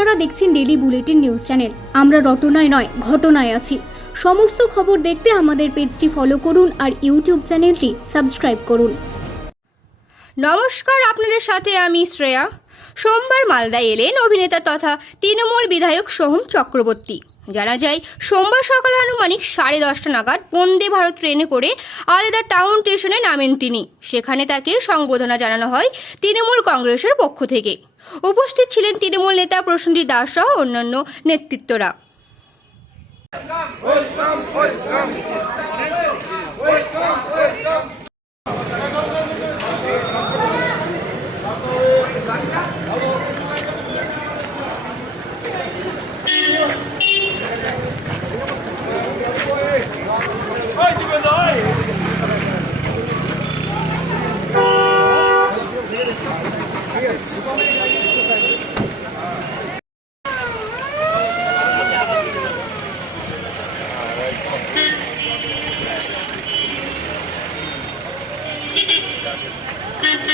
আপনারা দেখছেন daily bulletin news channel আমরা রটনায় নয়, ঘটনায় আছি। সমস্ত খবর দেখতে আমাদের পেজটি ফলো করুন আর ইউটিউব চ্যানেলটি সাবস্ক্রাইব করুন। নমস্কার আপনাদের সাথে আমি শ্রেয়া। সোমবার মালদায় এলেন অভিনেতা তথা তৃণমূল বিধায়ক সোহম চক্রবর্তী। জানা যায়, সোমবার সকাল আনুমানিক সাড়ে দশটা নাগাদ বন্দে ভারত ট্রেনে করে আলাদা টাউন স্টেশনে নামেন তিনি। সেখানে তাকে সংবোধনা জানানো হয় তৃণমূল কংগ্রেসের পক্ষ থেকে। উপস্থিত ছিলেন তৃণমূল নেতা প্রসেনজিৎ দাস সহ অন্যান্য নেতৃত্বরা। Gracias.